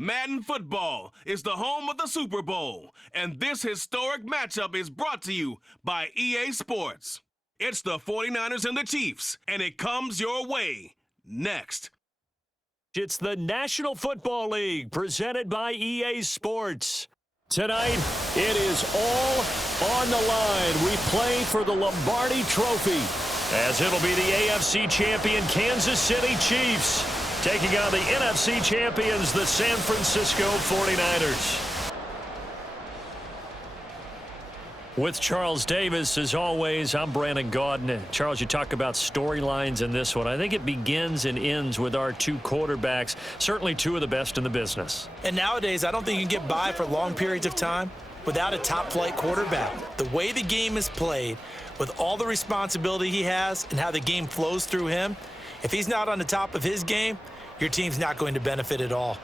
Madden Football is the home of the Super Bowl, and this historic matchup is brought to you by EA Sports. It's the 49ers and the Chiefs, and it comes your way next. It's the National Football League presented by EA Sports. Tonight, it is all on the line. We play for the Lombardi Trophy, as it'll be the AFC champion Kansas City Chiefs taking on the NFC champions, the San Francisco 49ers. With Charles Davis, as always, I'm Brandon Gaudin. Charles, you talk about storylines in this one. I think it begins and ends with our two quarterbacks, certainly two of the best in the business. And nowadays, I don't think you can get by for long periods of time without a top-flight quarterback. The way the game is played, with all the responsibility he has and how the game flows through him, if he's not on the top of his game, your team's not going to benefit at all.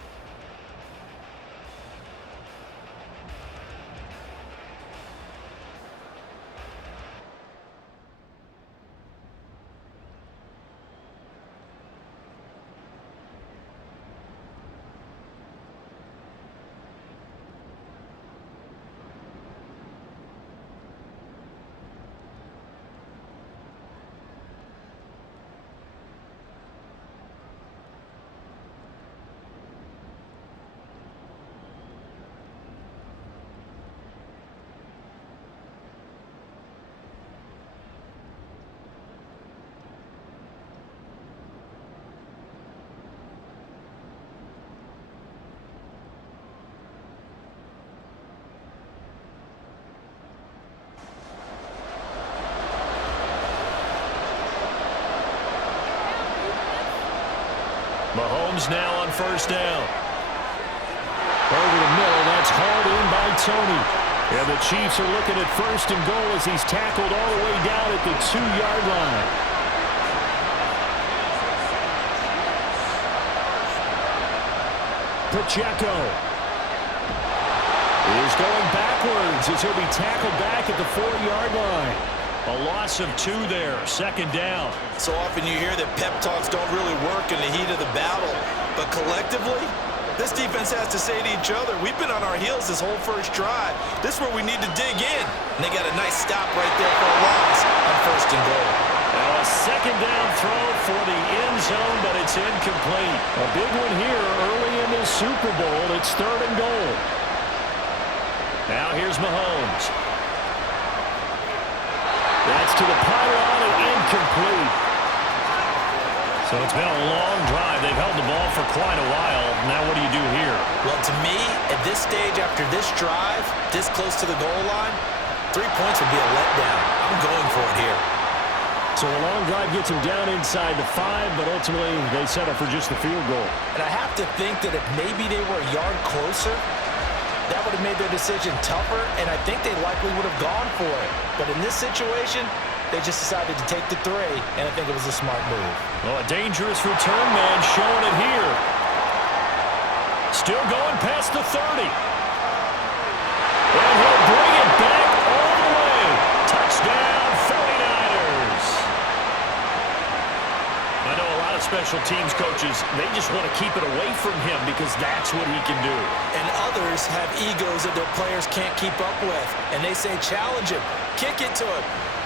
Mahomes now on first down. Over the middle, that's hauled in by Tony. And the Chiefs are looking at first and goal as he's tackled all the way down at the 2-yard line. Pacheco is going backwards as he'll be tackled back at the 4-yard line. A loss of 2 there, second down. So often you hear that pep talks don't really work in the heat of the battle, but collectively, this defense has to say to each other, we've been on our heels this whole first drive. This is where we need to dig in. And they got a nice stop right there for a loss on first and goal. Now a second down throw for the end zone, but it's incomplete. A big one here early in this Super Bowl. It's third and goal. Now here's Mahomes. That's to the pylon and incomplete. So it's been a long drive. They've held the ball for quite a while. Now what do you do here? Well, to me, at this stage after this drive, this close to the goal line, 3 points would be a letdown. I'm going for it here. So a long drive gets them down inside the 5, but ultimately they settle for just the field goal. And I have to think that if maybe they were a yard closer, that would have made their decision tougher, and I think they likely would have gone for it. But in this situation, they just decided to take the 3, and I think it was a smart move. Well, a dangerous return man showing it here. Still going past the 30. And he'll bring it back all the way. Touchdown, 49ers. I know a lot of special teams coaches, they just want to keep it away from him because that's what he can do. And others have egos that their players can't keep up with. And they say, challenge him, kick it to him.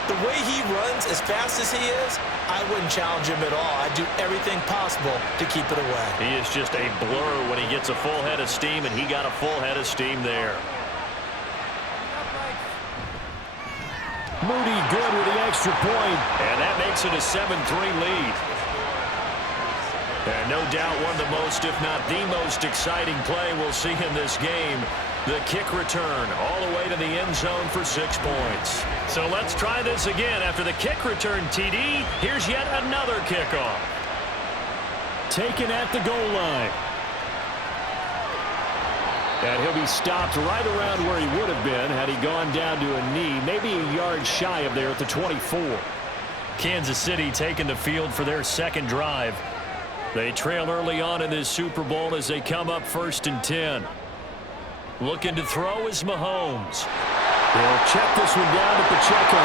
The way he runs as fast as he is, I wouldn't challenge him at all. I'd do everything possible to keep it away. He is just a blur when he gets a full head of steam, and he got a full head of steam there. Moody good with the extra point, and that makes it a 7-3 lead. And no doubt one of the most, if not the most exciting play we'll see in this game. The kick return all the way to the end zone for 6 points. So let's try this again. After the kick return, TD, here's yet another kickoff. Taken at the goal line. And he'll be stopped right around where he would have been had he gone down to a knee, maybe a yard shy of there at the 24. Kansas City taking the field for their second drive. They trail early on in this Super Bowl as they come up 1st and 10. Looking to throw is Mahomes. He'll check this one down to Pacheco.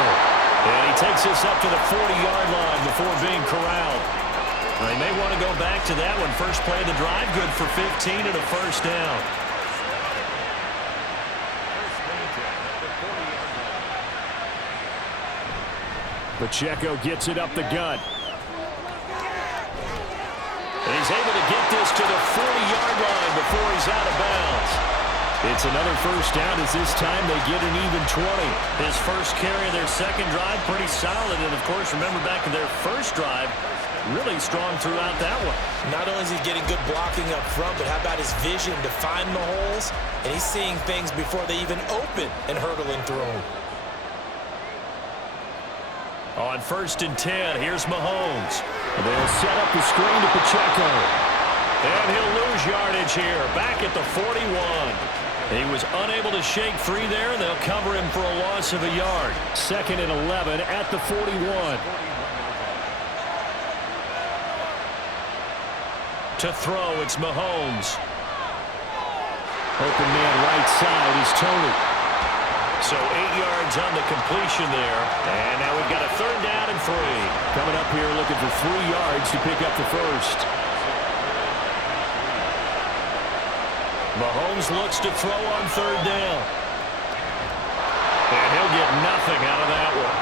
And he takes this up to the 40-yard line before being corralled. They may want to go back to that one. First play of the drive, good for 15 and a first down. Pacheco gets it up the gut. And he's able to get this to the 40-yard line before he's out of bounds. It's another first down as this time they get an even 20. His first carry of their second drive, pretty solid. And, of course, remember back to their first drive, really strong throughout that one. Not only is he getting good blocking up front, but how about his vision to find the holes? And he's seeing things before they even open and hurdling through them. On 1st and 10, here's Mahomes. They'll set up the screen to Pacheco. And he'll lose yardage here, back at the 41. He was unable to shake free there, and they'll cover him for a loss of a yard. 2nd and 11 at the 41. To throw, it's Mahomes. Open man right side is Tony. So 8 yards on the completion there. And now we've got a 3rd down and 3. Coming up here looking for 3 yards to pick up the first. Mahomes looks to throw on 3rd down. And he'll get nothing out of that one.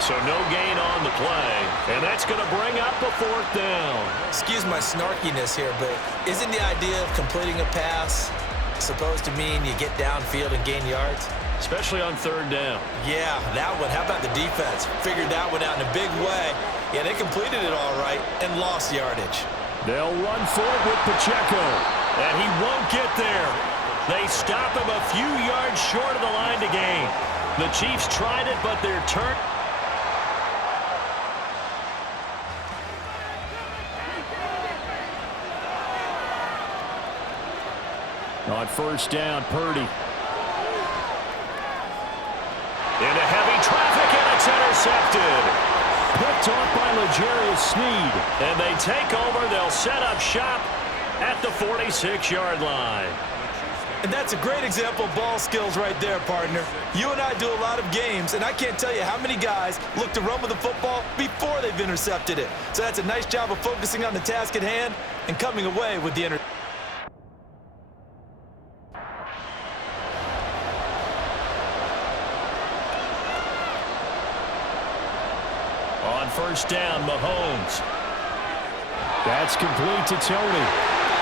So no gain on the play. And that's going to bring up a 4th down. Excuse my snarkiness here, but isn't the idea of completing a pass supposed to mean you get downfield and gain yards? Especially on 3rd down. Yeah, that one. How about the defense? Figured that one out in a big way. Yeah, they completed it all right and lost yardage. They'll run for it with Pacheco. And he won't get there. They stop him a few yards short of the line to gain. The Chiefs tried it, but their turn. On 1st down, Purdy. Into heavy traffic, and it's intercepted. Picked off by L'Jarius Sneed. And they take over. They'll set up shop at the 46-yard line. And that's a great example of ball skills right there, partner. You and I do a lot of games, and I can't tell you how many guys look to run with the football before they've intercepted it. So that's a nice job of focusing on the task at hand and coming away with the interception. On 1st down, Mahomes. That's complete to Tony.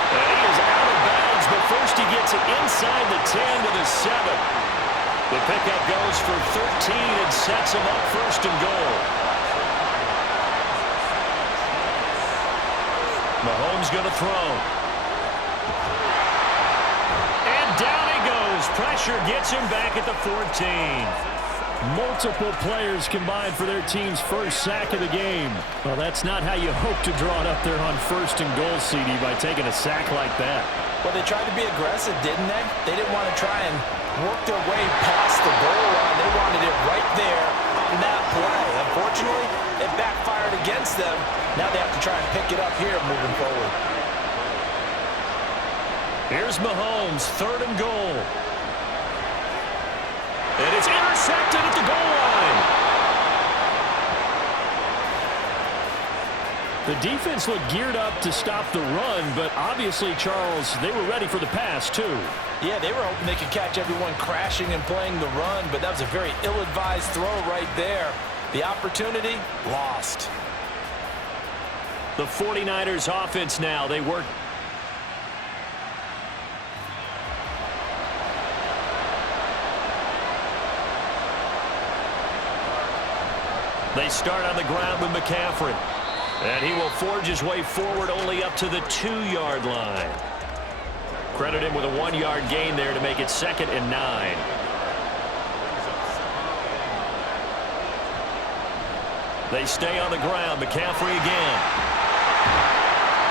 And he is out of bounds, but first he gets it inside the 10 to the 7. The pickup goes for 13 and sets him up 1st and goal. Mahomes going to throw. And down he goes. Pressure gets him back at the 14. Multiple players combined for their team's first sack of the game. Well, that's not how you hope to draw it up there on 1st and goal, CD, by taking a sack like that. Well, they tried to be aggressive, didn't they? They didn't want to try and work their way past the goal line. They wanted it right there on that play. Unfortunately, it backfired against them. Now they have to try and pick it up here moving forward. Here's Mahomes, 3rd and goal. And it's intercepted at the goal line. The defense looked geared up to stop the run, but obviously, Charles, they were ready for the pass, too. Yeah, they were hoping they could catch everyone crashing and playing the run, but that was a very ill-advised throw right there. The opportunity, lost. The 49ers offense now, they work. They start on the ground with McCaffrey. And he will forge his way forward only up to the 2-yard line. Credit him with a 1-yard gain there to make it 2nd and 9. They stay on the ground. McCaffrey again.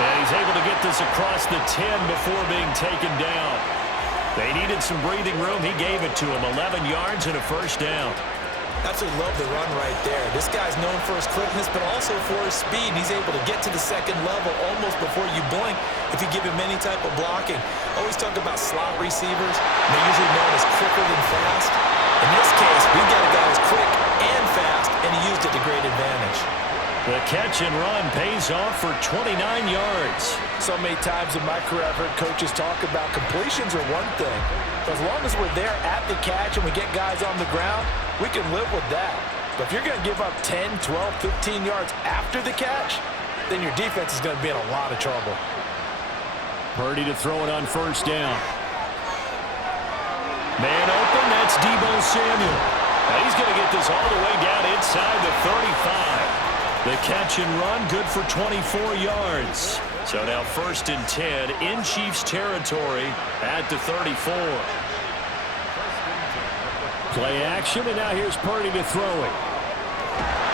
And he's able to get this across the 10 before being taken down. They needed some breathing room. He gave it to him. 11 yards and a first down. Absolutely love the run right there. This guy's known for his quickness, but also for his speed. He's able to get to the 2nd level almost before you blink if you give him any type of blocking. Always talk about slot receivers. They're usually known as quicker than fast. In this case, we've got a guy who's quick and fast, and he used it to great advantage. The catch and run pays off for 29 yards. So many times in my career, I've heard coaches talk about completions are one thing. But as long as we're there at the catch and we get guys on the ground, we can live with that. But if you're going to give up 10, 12, 15 yards after the catch, then your defense is going to be in a lot of trouble. Purdy to throw it on first down. Man open, that's Deebo Samuel. Now he's going to get this all the way down inside the 35. The catch and run, good for 24 yards. So now 1st and 10 in Chiefs territory at the 34. Play action, and now here's Purdy to throw it.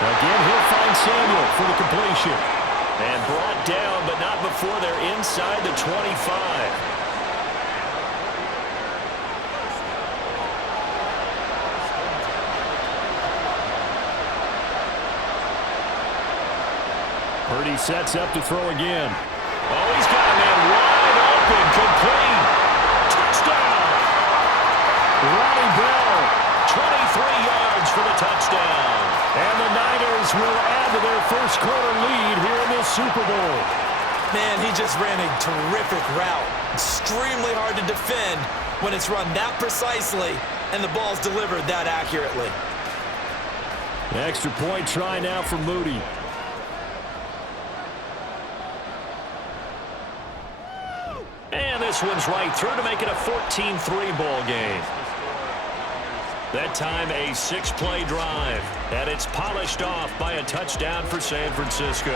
Again, he'll find Samuel for the completion. And brought down, but not before they're inside the 25. Purdy sets up to throw again. Oh, he's got a man wide open, complete. Touchdown! Ronnie Bell. 23 yards for the touchdown. And the Niners will add to their first quarter lead here in this Super Bowl. Man, he just ran a terrific route. Extremely hard to defend when it's run that precisely and the ball's delivered that accurately. The extra point try now for Moody. And this one's right through to make it a 14-3 ball game. That time a 6-play drive, and it's polished off by a touchdown for San Francisco.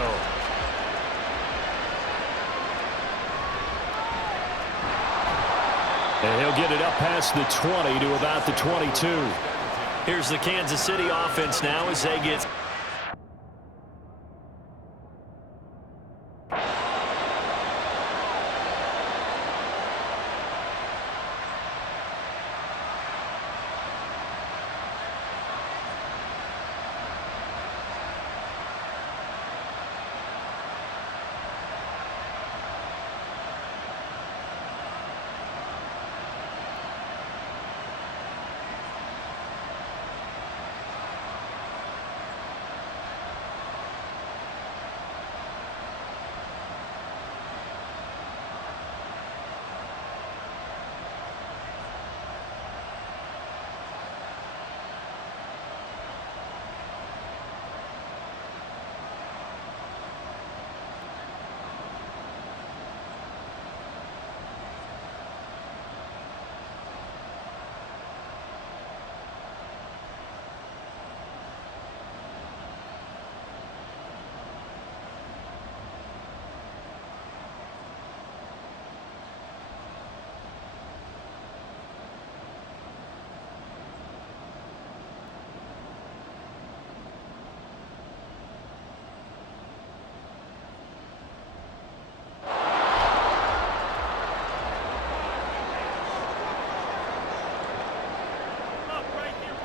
And he'll get it up past the 20 to about the 22. Here's the Kansas City offense now as they get...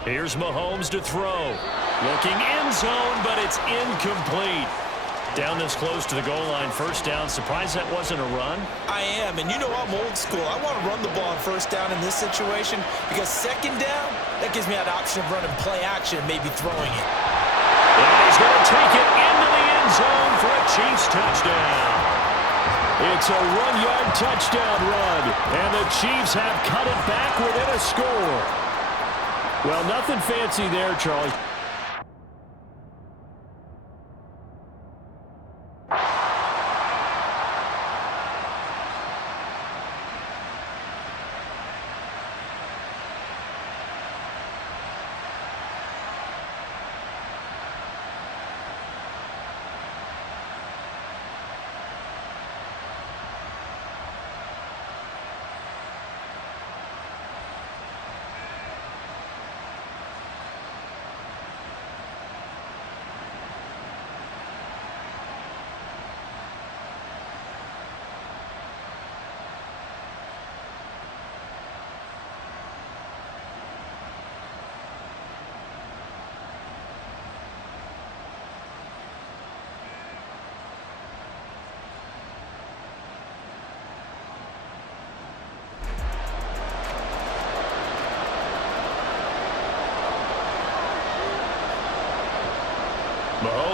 Here's Mahomes to throw. Looking end zone, but it's incomplete. Down this close to the goal line, first down. Surprised that wasn't a run? I am, and you know I'm old school. I want to run the ball on first down in this situation because second down, that gives me that option of running play action and maybe throwing it. And he's going to take it into the end zone for a Chiefs touchdown. It's a 1-yard touchdown run, and the Chiefs have cut it back within a score. Well, nothing fancy there, Charlie.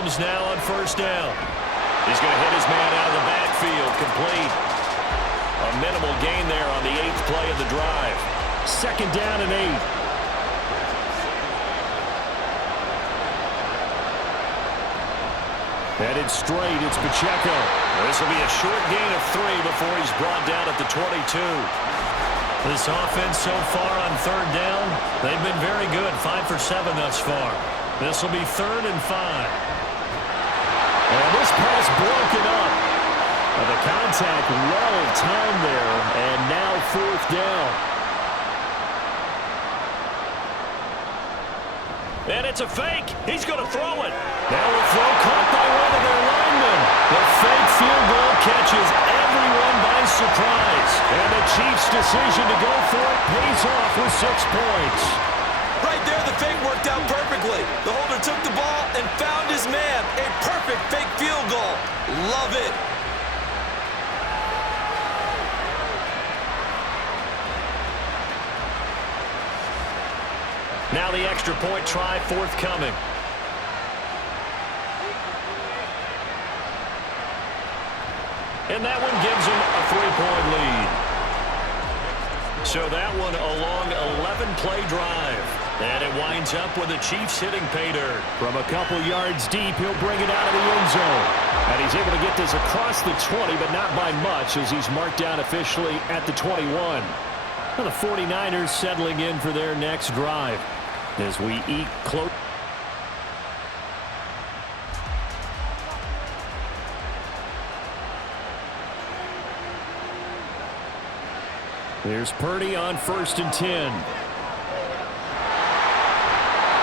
themselves now on first down. He's going to hit his man out of the backfield, complete. A minimal gain there on the 8th play of the drive. 2nd down and 8. Headed straight, it's Pacheco. This will be a short gain of 3 before he's brought down at the 22. This offense so far on 3rd down, they've been very good. 5 for 7 thus far. This will be 3rd and 5. And this pass broken up. The contact well timed there, and now 4th down. And it's a fake. He's going to throw it. Now a throw caught by one of their linemen. The fake field goal catches everyone by surprise. And the Chiefs' decision to go for it pays off with 6 points. Right there, the fake worked out perfectly. The holder took the ball and found his man. A perfect fake field goal. Love it. Now the extra point try forthcoming. And that one gives them a 3-point lead. So that one a long 11-play drive. And it winds up with the Chiefs hitting pay dirt. From a couple yards deep, he'll bring it out of the end zone. And he's able to get this across the 20, but not by much, as he's marked down officially at the 21. Well, the 49ers settling in for their next drive as we eat close. There's Purdy on 1st and 10.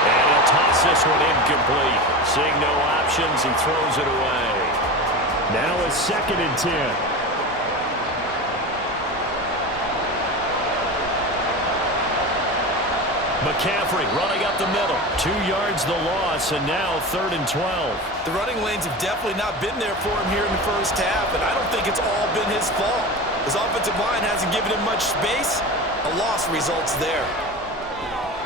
And he'll toss this one incomplete. Seeing no options, he throws it away. Now a 2nd and 10. McCaffrey running up the middle. 2 yards the loss, and now 3rd and 12. The running lanes have definitely not been there for him here in the first half, and I don't think it's all been his fault. His offensive line hasn't given him much space. A loss results there.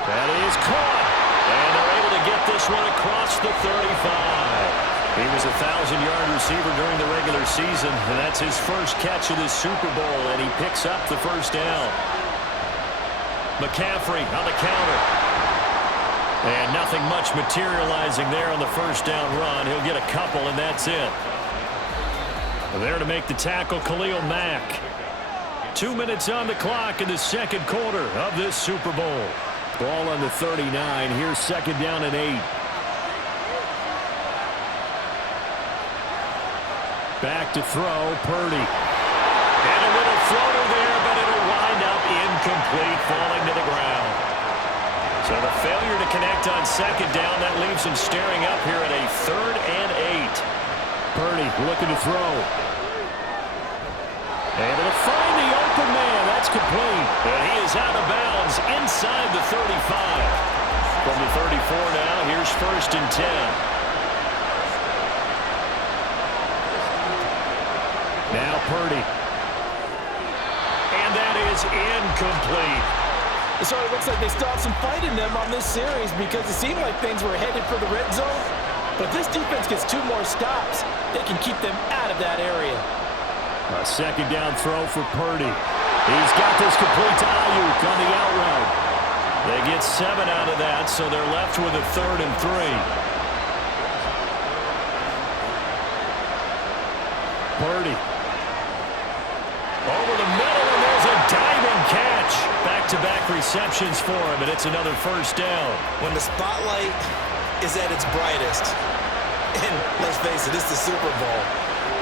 That is caught. And they're able to get this one across the 35. He was a 1,000-yard receiver during the regular season, and that's his first catch of this Super Bowl, and he picks up the first down. McCaffrey on the counter. And nothing much materializing there on the first down run. He'll get a couple, and that's it. There to make the tackle, Khalil Mack. 2 minutes on the clock in the 2nd quarter of this Super Bowl. Ball on the 39. Here's 2nd down and 8. Back to throw, Purdy. And a little floater there, but it'll wind up incomplete, falling to the ground. So the failure to connect on 2nd down, that leaves him staring up here at a 3rd and 8. Purdy looking to throw. Able to find the open man. That's complete. And he is out of bounds inside the 35. From the 34 now, here's 1st and 10. Now Purdy. And that is incomplete. So it looks like they still have some fight in them on this series because it seemed like things were headed for the red zone. But if this defense gets 2 more stops, they can keep them out of that area. A 2nd down throw for Purdy. He's got this complete to Ayuk on the out route. They get 7 out of that, so they're left with a 3rd and 3. Purdy. Over the middle, and there's a diving catch. Back-to-back receptions for him, and it's another first down. When the spotlight is at its brightest, and let's face it, it's the Super Bowl,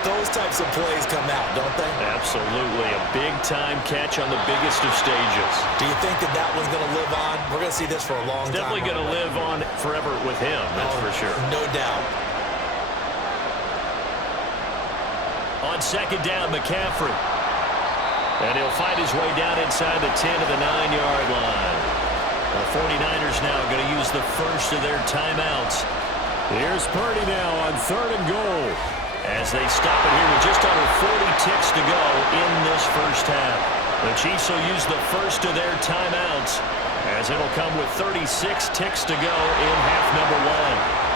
those types of plays come out, don't they? Absolutely. A big-time catch on the biggest of stages. Do you think that that one's going to live on? We're going to see this for a long time. Definitely going to live on forever with him, that's for sure. No doubt. On 2nd down, McCaffrey. And he'll fight his way down inside the 10 to the 9-yard line. The 49ers now going to use the first of their timeouts. Here's Purdy now on 3rd and goal. As they stop it here with just under 40 ticks to go in this first half. The Chiefs will use the first of their timeouts as it'll come with 36 ticks to go in half number 1.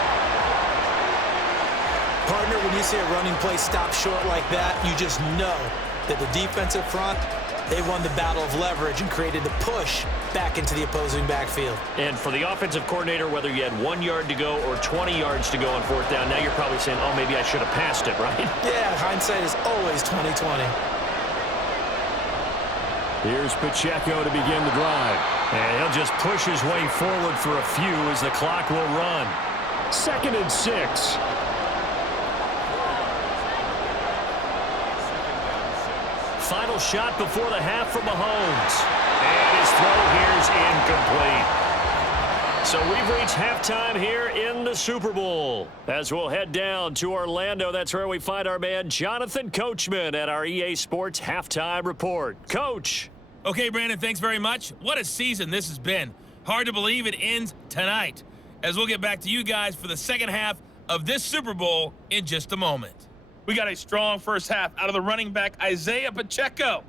Partner, when you see a running play stop short like that, you just know that the defensive front, they won the battle of leverage and created the push back into the opposing backfield. And for the offensive coordinator, whether you had 1 yard to go or 20 yards to go on fourth down, now you're probably saying, oh, maybe I should have passed it, right? Yeah, hindsight is always 20/20. Here's Pacheco to begin the drive. And he'll just push his way forward for a few as the clock will run. 2nd and 6. Final shot before the half from Mahomes. And his throw here's incomplete. So we've reached halftime here in the Super Bowl. As we'll head down to Orlando, that's where we find our man Jonathan Coachman at our EA Sports Halftime Report. Coach. Okay, Brandon, thanks very much. What a season this has been. Hard to believe it ends tonight, as we'll get back to you guys for the second half of this Super Bowl in just a moment. We got a strong first half out of the running back, Isaiah Pacheco.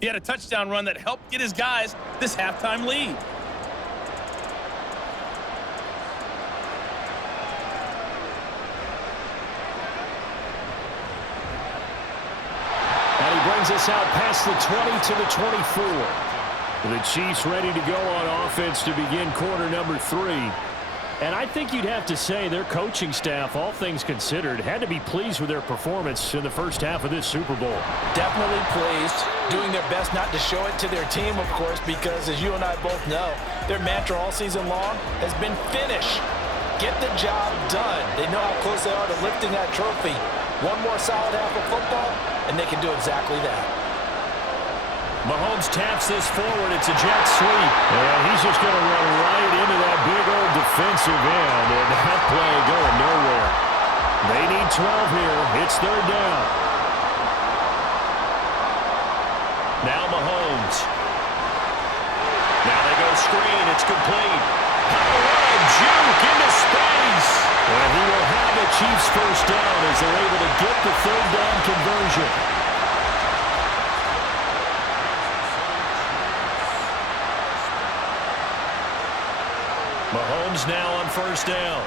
He had a touchdown run that helped get his guys this halftime lead. And he brings us out past the 20 to the 24. The Chiefs ready to go on offense to begin quarter number 3. And I think you'd have to say their coaching staff, all things considered, had to be pleased with their performance in the first half of this Super Bowl. Definitely pleased, doing their best not to show it to their team, of course, because as you and I both know, their mantra all season long has been finish. Get the job done. They know how close they are to lifting that trophy. One more solid half of football, and they can do exactly that. Mahomes taps this forward. It's a jet sweep. And he's just going to run right into that big old defensive end, and that play going nowhere. They need 12 here. It's 3rd down. Now Mahomes. Now they go screen. It's complete. How a juke into space. And he will have the Chiefs first down as they're able to get the 3rd down conversion. Mahomes now on first down.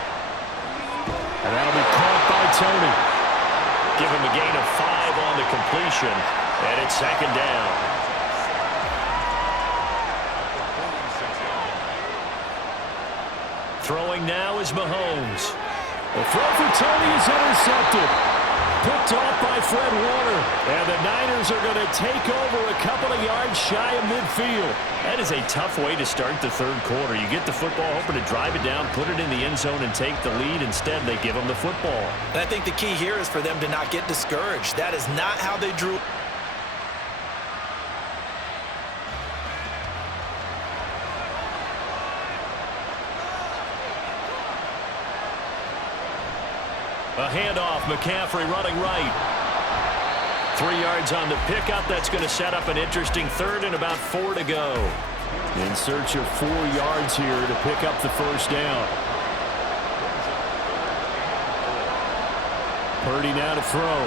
And that'll be caught by Tony. Give him a gain of 5 on the completion. And it's 2nd down. Throwing now is Mahomes. The throw for Tony is intercepted. Picked off by Fred Warner. And the Niners are going to take over a couple of yards shy of midfield. That is a tough way to start the 3rd quarter. You get the football, hoping to drive it down, put it in the end zone, and take the lead. Instead, they give them the football. And I think the key here is for them to not get discouraged. That is not how they drew. A handoff, McCaffrey running right. 3 yards on the pickup. That's going to set up an interesting 3rd and about 4 to go. In search of 4 yards here to pick up the first down. Purdy now to throw.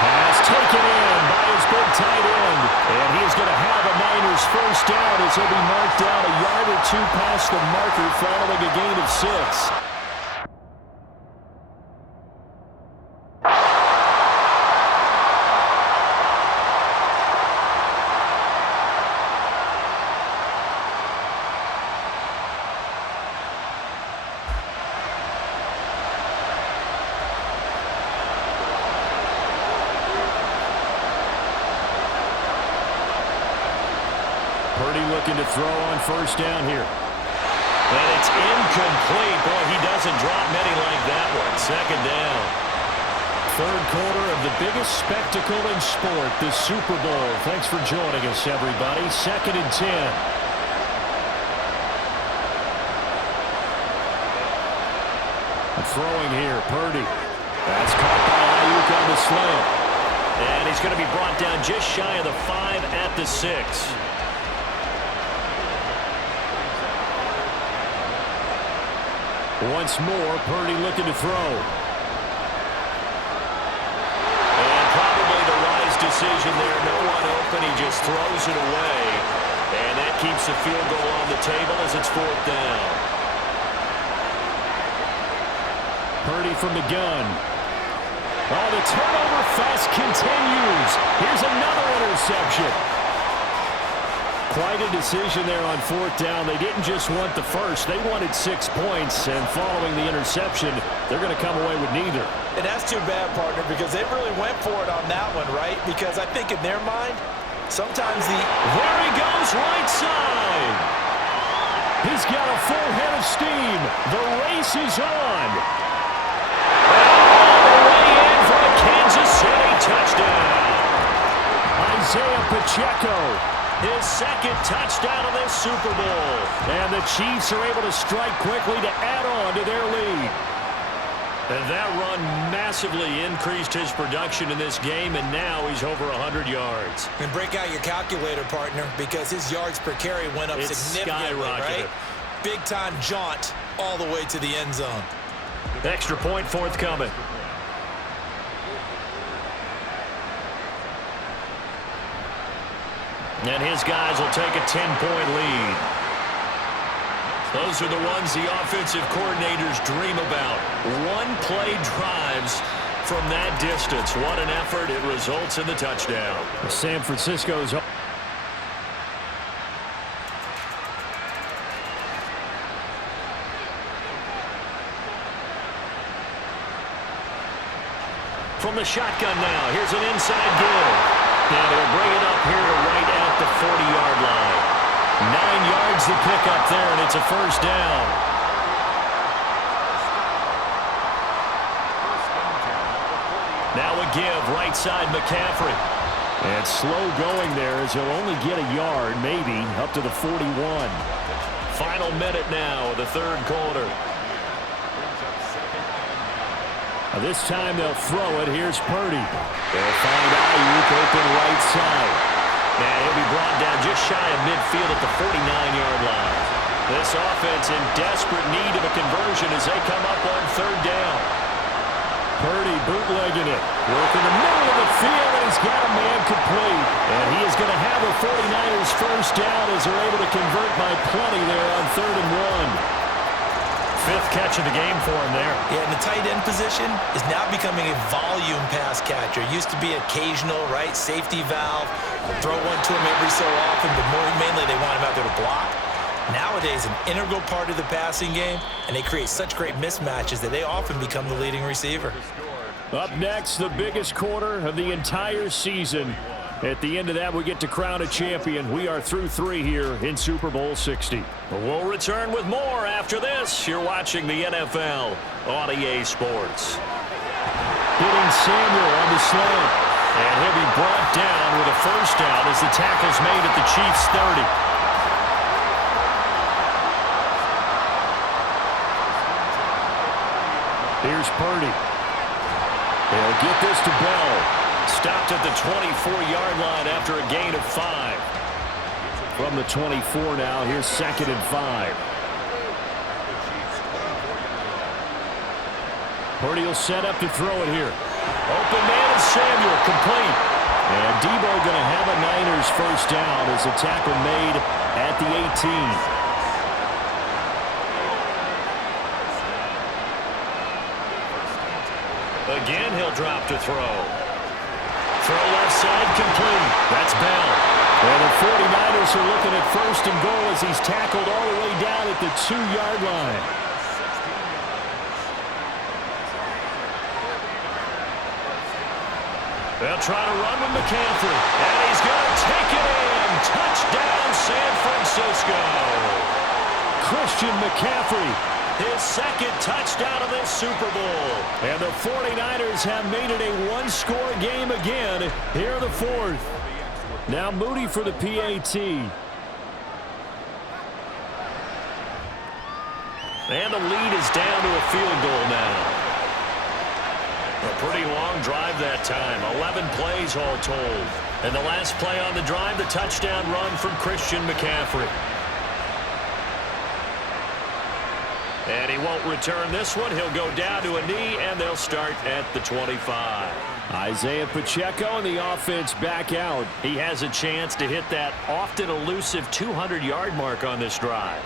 Pass taken in by his big tight end. And he is going to have a Niners first down as he'll be marked down a yard or 2 past the marker following a gain of 6. Purdy looking to throw on first down here. And it's incomplete. Boy, he doesn't drop many like that one. 2nd down. 3rd quarter of the biggest spectacle in sport, the Super Bowl. Thanks for joining us, everybody. 2nd and 10. Throwing here, Purdy. That's caught by Ayuk on the slant. And he's going to be brought down just shy of the 5 at the 6. Once more, Purdy looking to throw. And probably the wise decision there. No one open. He just throws it away. And that keeps the field goal on the table as it's 4th down. Purdy from the gun. Oh, the turnover fest continues. Here's another interception. Quite a decision there on fourth down. They didn't just want the first. They wanted 6 points, and following the interception, they're going to come away with neither. And that's too bad, partner, because they really went for it on that one, right? Because I think in their mind, sometimes There he goes, right side. He's got a full head of steam. The race is on. All the way in for a Kansas City touchdown. Isaiah Pacheco, his second touchdown of this Super Bowl. And the Chiefs are able to strike quickly to add on to their lead. And that run massively increased his production in this game, and now he's over 100 yards. And break out your calculator, partner, because his yards per carry went up significantly, right? Big-time jaunt all the way to the end zone. Extra point forthcoming. And his guys will take a 10-point lead. Those are the ones the offensive coordinators dream about. One-play drives from that distance. What an effort. It results in the touchdown. San Francisco's... From the shotgun now, here's an inside give. And he'll bring it up here to right at the 40-yard line. 9 yards to pick up there, and it's a first down. Now a give, right side McCaffrey. And slow going there as he'll only get a yard, maybe, up to the 41. Final minute now of the third quarter. This time they'll throw it. Here's Purdy. They'll find Ayuk open right side. And he'll be brought down just shy of midfield at the 49-yard line. This offense in desperate need of a conversion as they come up on third down. Purdy bootlegging it. Working the middle of the field, and he's got a man complete. And he is going to have the 49ers first down as they're able to convert by plenty there on 3rd and 1. Fifth catch of the game for him there. Yeah, and the tight end position is now becoming a volume pass catcher. It used to be occasional, right? Safety valve. Throw one to him every so often, but mainly they want him out there to block. Nowadays, an integral part of the passing game, and they create such great mismatches that they often become the leading receiver. Up next, the biggest quarter of the entire season. At the end of that, we get to crown a champion. We are through 3 here in Super Bowl 60. We'll return with more after this. You're watching the NFL on EA Sports. Hitting Samuel on the slant. And he'll be brought down with a first down as the tackle's made at the Chiefs' 30. Here's Purdy. They'll get this to Bell. Stopped at the 24-yard line after a gain of 5. From the 24 now, here's 2nd and 5. Purdy will set up to throw it here. Open man is Samuel, complete. And Debo going to have a Niners first down as a tackle made at the 18. Again, he'll drop to throw. Throw left side, complete. That's Bell. And the 49ers are looking at 1st and goal as he's tackled all the way down at the 2-yard line. They'll try to run with McCaffrey. And he's going to take it in. Touchdown, San Francisco. Christian McCaffrey. His 2nd touchdown of this Super Bowl. And the 49ers have made it a one-score game again here in the 4th. Now Moody for the PAT. And the lead is down to a field goal now. A pretty long drive that time. 11 plays all told. And the last play on the drive, the touchdown run from Christian McCaffrey. And he won't return this one. He'll go down to a knee, and they'll start at the 25. Isaiah Pacheco and the offense back out. He has a chance to hit that often elusive 200-yard mark on this drive.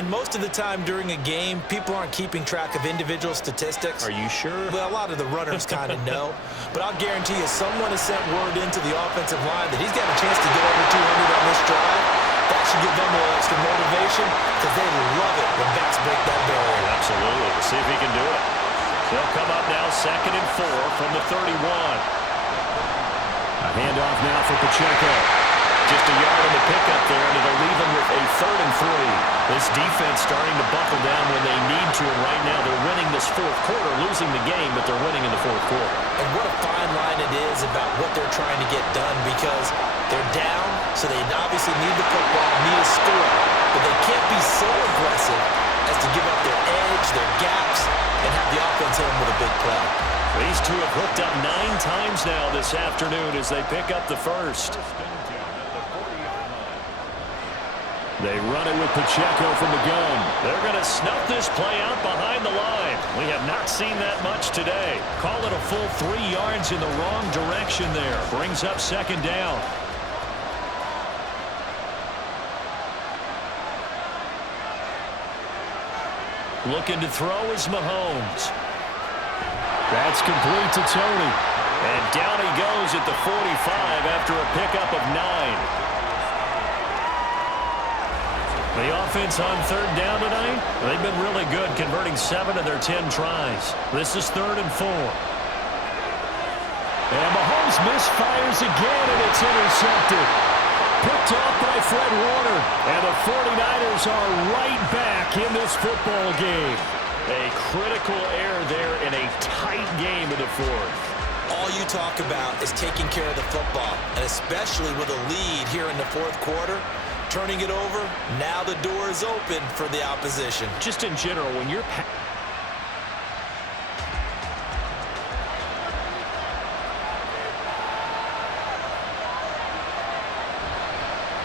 And most of the time during a game, people aren't keeping track of individual statistics. Are you sure? Well, a lot of the runners kind of know. But I'll guarantee you someone has sent word into the offensive line that he's got a chance to get over 200 on this drive. That should give them a little extra motivation because they love it when backs break that barrier. Absolutely. We'll see if he can do it. They'll come up now 2nd and 4 from the 31. A handoff now for Pacheco. Just a yard in the pickup there, and it'll leave them with a 3rd and 3. This defense starting to buckle down when they need to, and right now they're winning this 4th quarter, losing the game, but they're winning in the 4th quarter. And what a fine line it is about what they're trying to get done because they're down, so they obviously need the football, need a score, but they can't be so aggressive as to give up their edge, their gaps, and have the offense hit them with a big play. These two have hooked up 9 times now this afternoon as they pick up the first. They run it with Pacheco from the gun. They're going to snuff this play out behind the line. We have not seen that much today. Call it a full 3 yards in the wrong direction there. Brings up 2nd down. Looking to throw is Mahomes. That's complete to Tony. And down he goes at the 45 after a pickup of 9. The offense on 3rd down tonight, they've been really good, converting 7 of their 10 tries. This is 3rd and 4. And Mahomes misfires again, and it's intercepted. Picked off by Fred Warner. And the 49ers are right back in this football game. A critical error there in a tight game in the 4th. All you talk about is taking care of the football, and especially with a lead here in the 4th quarter, turning it over, now the door is open for the opposition. Just in general, when you're...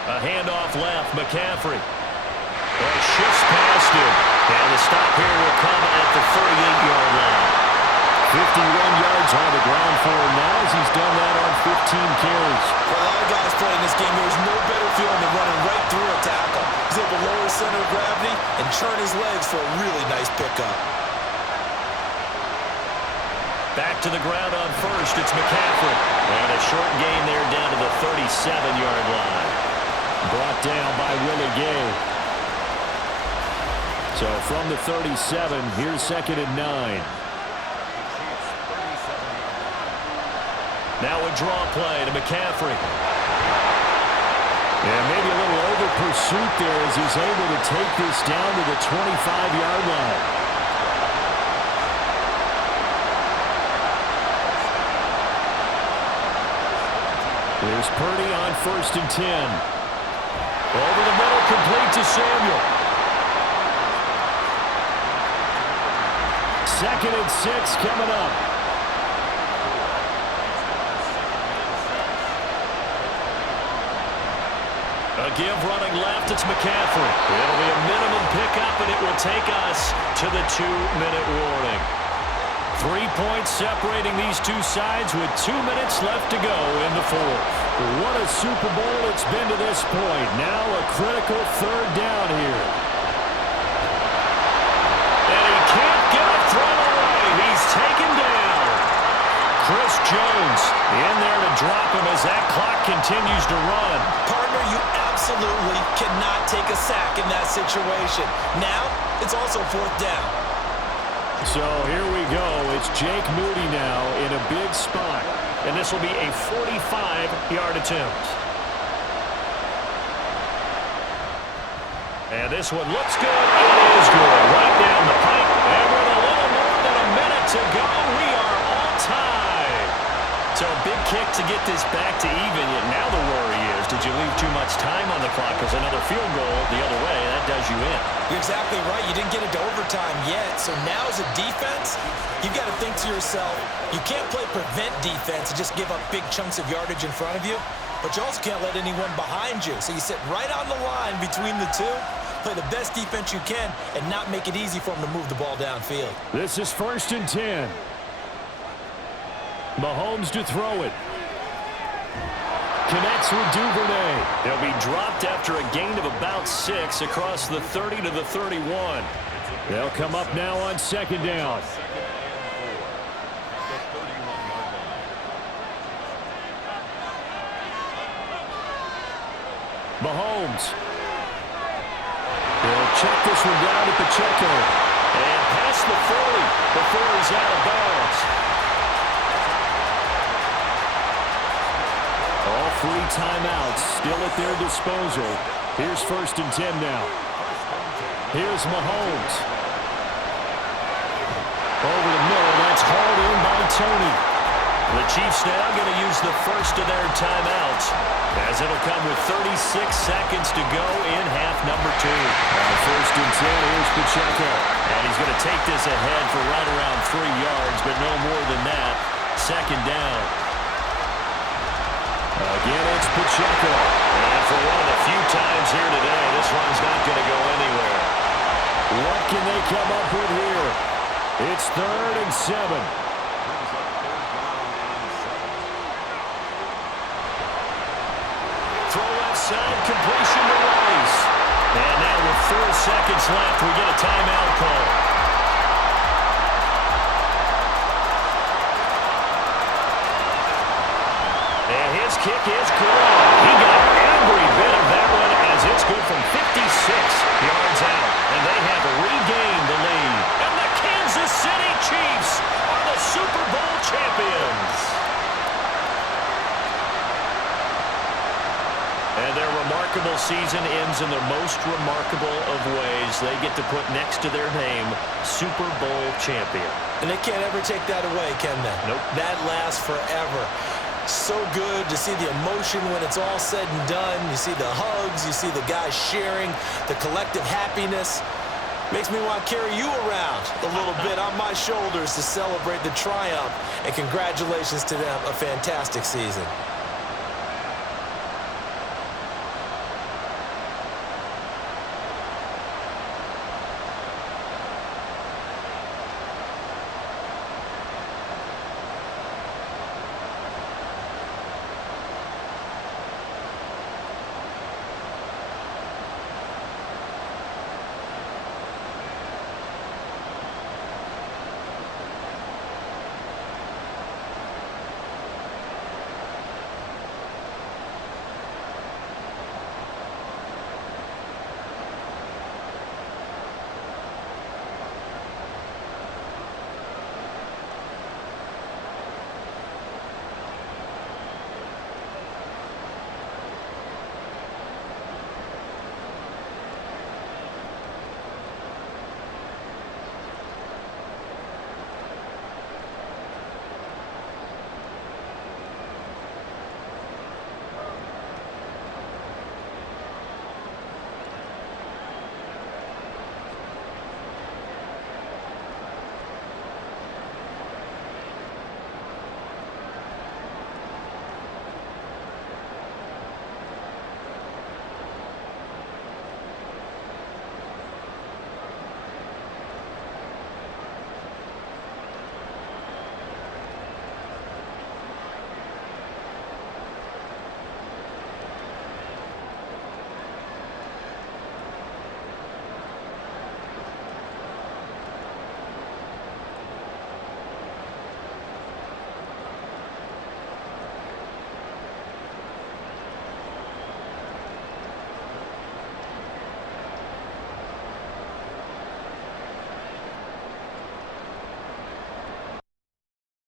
A handoff left, McCaffrey. Shifts past him. And the stop here will come at the 38-yard line. 51 yards on the ground for him now as he's done that on 15 carries. For a lot of guys playing this game, there's no better feeling than running right through a tackle. He's able to lower his center of gravity and churn his legs for a really nice pickup. Back to the ground on first, it's McCaffrey. And a short gain there down to the 37-yard line. Brought down by Willie Gay. So from the 37, here's 2nd and 9. Now a draw play to McCaffrey. And maybe a little over pursuit there as he's able to take this down to the 25-yard line. Here's Purdy on 1st and 10. Over the middle, complete to Samuel. 2nd and 6 coming up. A give running left, it's McCaffrey. It'll be a minimum pickup, and it will take us to the 2-minute warning. 3 points separating these two sides with 2 minutes left to go in the 4th. What a Super Bowl it's been to this point. Now a critical 3rd down here. And he can't get a throw away. He's taken down. Chris Jones in there to drop him as that clock continues to run. Partner, you absolutely cannot take a sack in that situation. Now, it's also 4th down. So here we go. It's Jake Moody now in a big spot. And this will be a 45-yard attempt. And this one looks good. It is good. Right down the pipe. And with a little more than a minute to go, we are all tied. So a big kick to get this back to even. Yet now the worry is, did you leave too much time on the clock? Because another field goal the other way, that does you in. You're exactly right. You didn't get into overtime yet. So now as a defense, you've got to think to yourself, you can't play prevent defense and just give up big chunks of yardage in front of you. But you also can't let anyone behind you. So you sit right on the line between the two, play the best defense you can, and not make it easy for them to move the ball downfield. This is 1st and 10. Mahomes to throw it. connects with Duvernay. They'll be dropped after a gain of about 6 across the 30 to the 31. They'll come up now on second down. Mahomes. He'll check this one down to Pacheco. And past the 40 before he's out of bounds. All 3 timeouts still at their disposal. Here's 1st and 10 now. Here's Mahomes. Over the middle, that's hauled in by Tony. The Chiefs now going to use the first of their timeouts, as it'll come with 36 seconds to go in half number 2. On 1st and 10, here's Pacheco. And he's going to take this ahead for right around 3 yards, but no more than that. Second down. Again, it's Pacheco. And for one of the few times here today, this one's not going to go anywhere. What can they come up with here? It's 3rd and 7. Throw left side, completion to Rice. And now with 4 seconds left, we get a timeout call. And his kick is good. He got every bit of that one as it's good from 56 yards out. And they have regained the lead. And the Kansas City Chiefs are the Super Bowl champions. And their remarkable season ends in the most remarkable of ways. They get to put next to their name, Super Bowl champion. And they can't ever take that away, can they? Nope. That lasts forever. So good to see the emotion when it's all said and done. You see the hugs, you see the guys sharing, the collective happiness. Makes me want to carry you around a little bit on my shoulders to celebrate the triumph. And congratulations to them, a fantastic season.